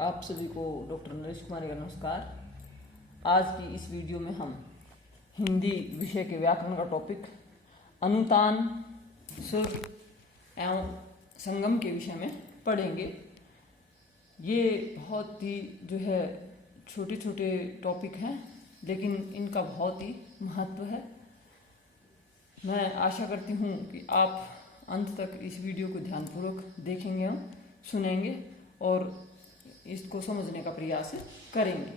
आप सभी को डॉक्टर नरेश कुमार का नमस्कार। आज की इस वीडियो में हम हिंदी विषय के व्याकरण का टॉपिक अनुतान, सुर एवं संगम के विषय में पढ़ेंगे। ये बहुत ही छोटे छोटे टॉपिक हैं, लेकिन इनका बहुत ही महत्व है। मैं आशा करती हूँ कि आप अंत तक इस वीडियो को ध्यानपूर्वक देखेंगे और सुनेंगे और इसको समझने का प्रयास करेंगे।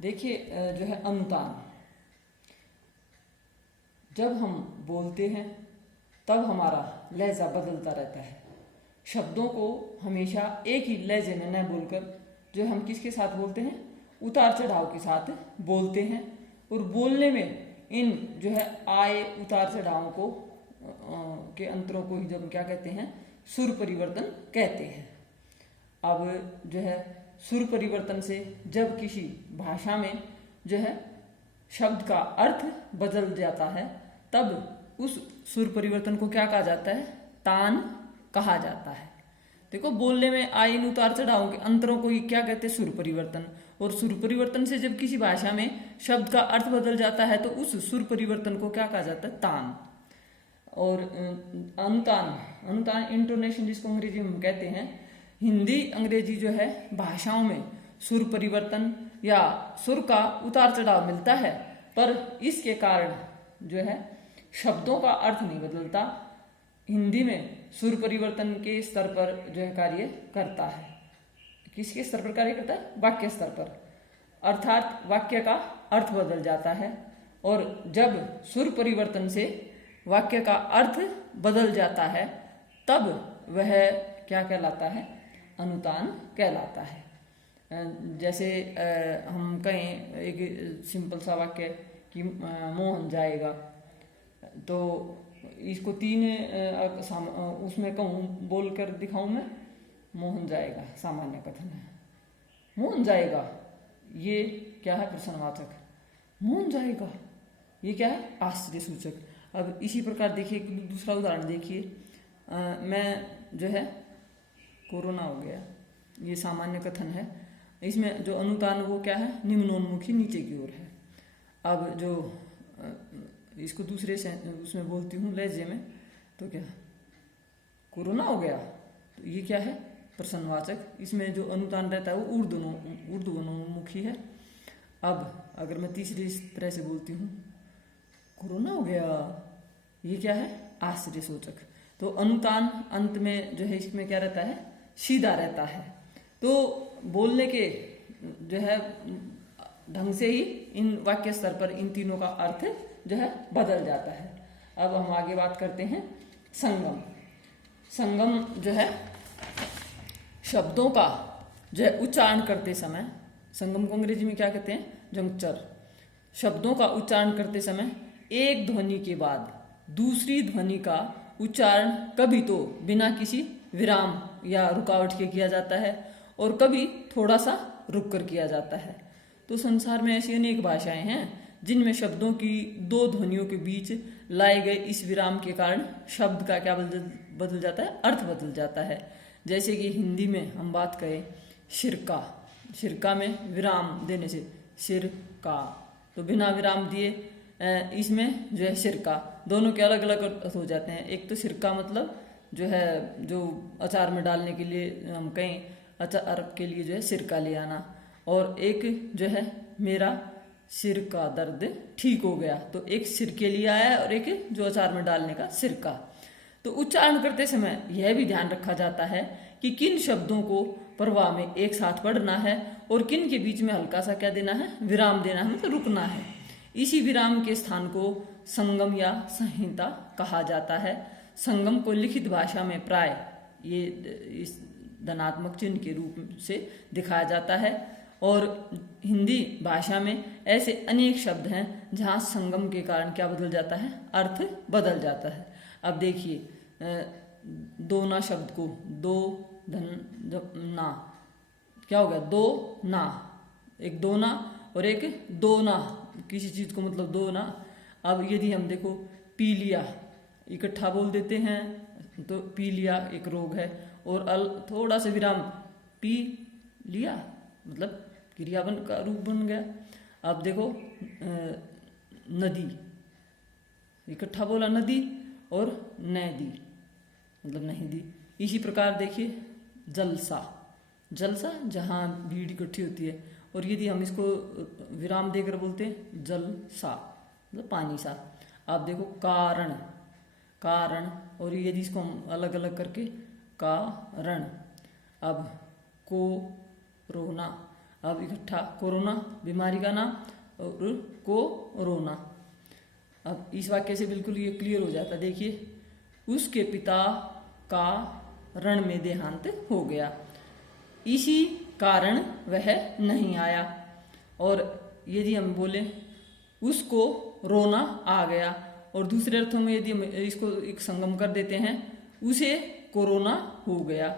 देखिए, अनुतान, जब हम बोलते हैं तब हमारा लहजा बदलता रहता है। शब्दों को हमेशा एक ही लहजे में न बोलकर हम किसके साथ बोलते हैं, उतार चढ़ाव के साथ बोलते हैं। और बोलने में इन आए उतार चढ़ाव को के अंतरों को ही जब क्या कहते हैं, सुर परिवर्तन कहते हैं। अब सुर परिवर्तन से जब किसी भाषा में शब्द का अर्थ बदल जाता है, तब उस सुर परिवर्तन को क्या कहा जाता है, तान कहा जाता है। देखो, बोलने में आए इन उतार चढ़ावों के अंतरों को ही क्या कहते हैं, सुर परिवर्तन। और सुर परिवर्तन से जब किसी भाषा में शब्द का अर्थ बदल जाता है तो उस सुर परिवर्तन को क्या कहा जाता है, तान। और अनुतान इंटोनेशन, जिसको अंग्रेजी में हम कहते हैं। हिंदी अंग्रेजी भाषाओं में सुर परिवर्तन या सुर का उतार चढ़ाव मिलता है, पर इसके कारण शब्दों का अर्थ नहीं बदलता। हिंदी में सुर परिवर्तन के स्तर पर कार्य करता है। किसके स्तर पर कार्य करता है, वाक्य स्तर पर। अर्थात वाक्य का अर्थ बदल जाता है, और जब सुर परिवर्तन से वाक्य का अर्थ बदल जाता है तब वह क्या कहलाता है, अनुतान कहलाता है। जैसे हम कहें एक सिंपल सा वाक्य कि मोहन जाएगा, तो इसको तीन उसमें कहूँ, बोल कर दिखाऊं मैं, मोहन जाएगा सामान्य कथन है। मोहन जाएगा, ये क्या है, प्रश्नवाचक। मोहन जाएगा, ये क्या है, आश्चर्य सूचक। अब इसी प्रकार देखिए, दूसरा उदाहरण देखिए। मैं कोरोना हो गया, ये सामान्य कथन है। इसमें जो अनुतान वो क्या है, निम्नोन्मुखी, नीचे की ओर है। अब इसको दूसरे से उसमें बोलती हूँ लहजे में, तो क्या, कोरोना हो गया, तो ये क्या है, प्रश्नवाचक। इसमें जो अनुतान रहता है वो ऊर्ध्वमुखी है। अब अगर मैं तीसरी तरह से बोलती हूँ, कोरोना हो गया, ये क्या है, आश्चर्य सूचक। तो अनुतान अंत में इसमें क्या रहता है, सीधा रहता है। तो बोलने के ढंग से ही इन वाक्य स्तर पर इन तीनों का अर्थ बदल जाता है। अब हम आगे बात करते हैं संगम। संगम शब्दों का उच्चारण करते समय, संगम को अंग्रेजी में क्या कहते हैं, जंक्चर। शब्दों का उच्चारण करते समय एक ध्वनि के बाद दूसरी ध्वनि का उच्चारण कभी तो बिना किसी विराम या रुकावट के किया जाता है, और कभी थोड़ा सा रुक कर किया जाता है। तो संसार में ऐसी अनेक भाषाएं हैं जिनमें शब्दों की दो ध्वनियों के बीच लाए गए इस विराम के कारण शब्द का क्या बदल जाता है, अर्थ बदल जाता है। जैसे कि हिंदी में हम बात करें, सिरका, सिरका में विराम देने से सिरका, तो बिना विराम दिए इसमें सिरका, दोनों के अलग अलग अर्थ हो जाते हैं। एक तो सिरका मतलब जो अचार में डालने के लिए हम कहें, अचार के लिए सिरका ले आना। और एक मेरा सिर का दर्द ठीक हो गया, तो एक सिर के लिए आया है और एक जो अचार में डालने का, सिरका। तो उच्चारण करते समय यह भी ध्यान रखा जाता है कि किन शब्दों को प्रवाह में एक साथ पढ़ना है और किन के बीच में हल्का सा क्या देना है, विराम देना है, मतलब रुकना है। इसी विराम के स्थान को संगम या संहिता कहा जाता है। संगम को लिखित भाषा में प्राय ये इस धनात्मक चिन्ह के रूप से दिखाया जाता है, और हिंदी भाषा में ऐसे अनेक शब्द हैं जहाँ संगम के कारण क्या बदल जाता है, अर्थ बदल जाता है। अब देखिए, दोना शब्द को दो धन ना, क्या हो गया, दो ना, एक दोना और एक दोना, किसी चीज को मतलब दो ना। अब यदि हम देखो, पी लिया, इकट्ठा बोल देते हैं तो पी लिया एक रोग है, और थोड़ा सा विराम, पी लिया, मतलब क्रियावन का रूप बन गया। अब देखो नदी, इकट्ठा बोला नदी और नदी, मतलब नहीं दी। इसी प्रकार देखिए जलसा, जलसा जहाँ भीड़ इकट्ठी होती है, और यदि हम इसको विराम देकर बोलते हैं जलसा, मतलब पानी सा। आप देखो कारण, कारण, और यदि इसको हम अलग अलग करके कारण। अब कोरोना, अब इकट्ठा कोरोना बीमारी का नाम और कोरोना। अब इस वाक्य से बिल्कुल ये क्लियर हो जाता। देखिए उसके पिता का रण में देहांत हो गया, इसी कारण वह नहीं आया। और यदि हम बोले उसको रोना आ गया, और दूसरे अर्थों में यदि हम इसको एक संगम कर देते हैं, उसे कोरोना हो गया।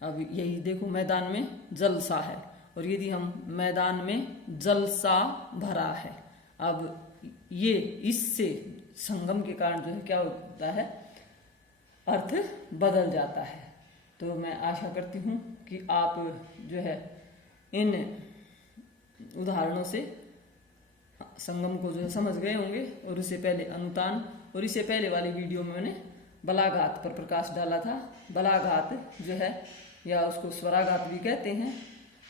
अब यही देखो मैदान में जलसा है, और यदि हम मैदान में जलसा भरा है। अब ये इससे संगम के कारण जो है क्या होता है, अर्थ बदल जाता है। तो मैं आशा करती हूँ कि आप जो है इन उदाहरणों से संगम को जो है समझ गए होंगे। और उससे पहले अनुतान, और इससे पहले वाली वीडियो में मैंने बलाघात पर प्रकाश डाला था। बलाघात जो है, या उसको स्वराघात भी कहते हैं,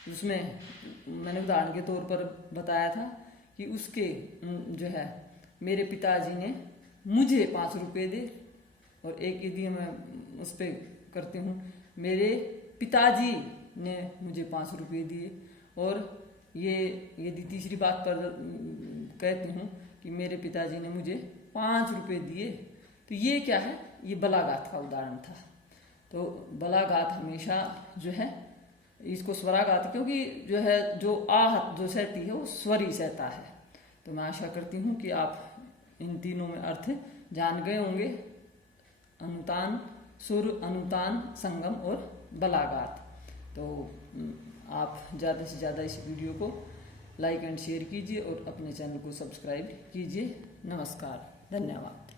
उसमें मैंने उदाहरण के तौर पर बताया था कि उसके जो है मेरे पिताजी ने मुझे 5 रुपये दे, और एक यदि मैं उस पर करती हूँ मेरे पिताजी ने मुझे 5 रुपये दिए। और ये यदि तीसरी बात पर कहती हूँ कि मेरे पिताजी ने मुझे 5 रुपये दिए, तो ये क्या है, ये बलाघात का उदाहरण था। तो बलाघात हमेशा जो है इसको स्वराघात, क्योंकि जो है जो आहत जो सहती है वो स्वर ही सहता है। तो मैं आशा करती हूँ कि आप इन तीनों में अर्थ जान गए होंगे, अनुतान, सुर, अनुतान, संगम और बलाघात। तो आप ज़्यादा से ज़्यादा इस वीडियो को लाइक एंड शेयर कीजिए और अपने चैनल को सब्सक्राइब कीजिए। नमस्कार, धन्यवाद।